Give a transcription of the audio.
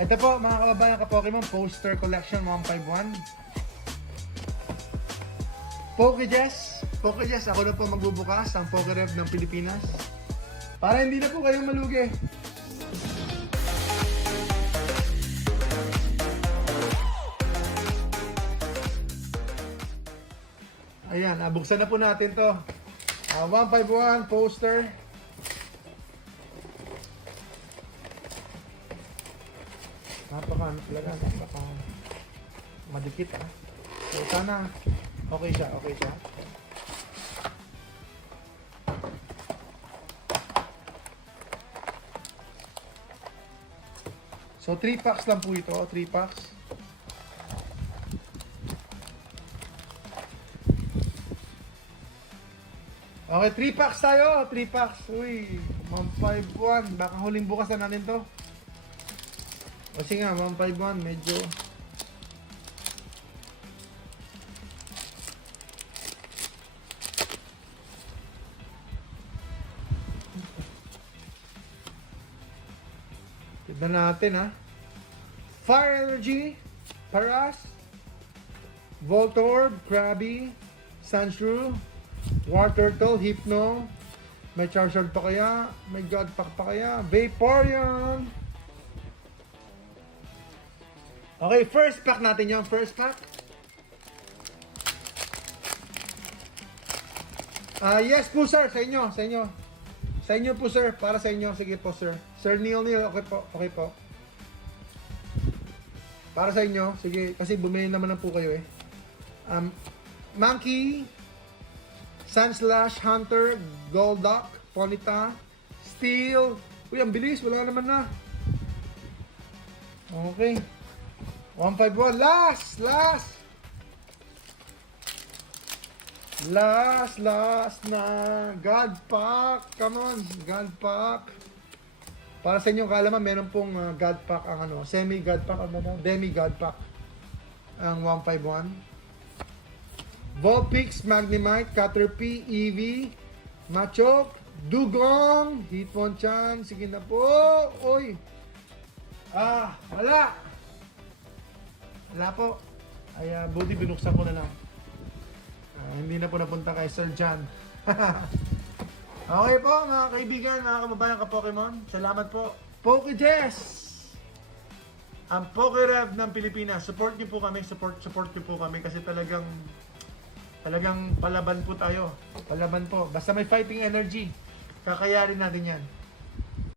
Ito po mga kababayan ka-Pokemon, poster collection 151. Pokejess, ako na po magbubukas ang Pokerev ng Pilipinas. Para hindi na po kayo malugi. Ayan, buksan na po natin to. 151 poster. Napaka madikit So sana okay siya. So 3 packs lang po ito, 3 packs. Okay, 3 packs tayo, 3 packs. Uy, 151. Baka huling bukas na natin to. Kasi nga, 151, medyo... Tignan natin ha. Fire Energy, Paras, Voltorb, Krabby, Sandshrew, War Turtle, Hypno, may Charizard pa kaya, may Godpack pa kaya, Vaporeon. Okay, first pack natin yung first pack. Yes po sir, sa inyo. Sa inyo po sir, para sa inyo. Sige po sir. Sir Neil, okay po. Para sa inyo, sige, kasi bumili naman na po kayo eh. Monkey, Sandslash, Hunter, Golduck, Ponyta, Steel. Uy, ang bilis, wala naman na. Okay. 151, last na Godpack. Come on, Godpack. Para sa inyong kaalaman, meron pong Godpack ang semi-Godpack, demi-Godpack ang 151. Vulpix, Magnemite, Caterpie, Eevee, Machop, Dugong, Hitmonchan, sige na po. Uy. Wala po. Ay, buti binuksan ko na lang. Hindi na po napunta kay Sir John. Okay po, mga kaibigan, mga kababayan ka-Pokemon. Salamat po. Pokejess! Ang Pokerev ng Pilipinas. Support niyo po kami. Support niyo po kami kasi talagang palaban po tayo. Palaban po. Basta may fighting energy, kakayarin natin yan.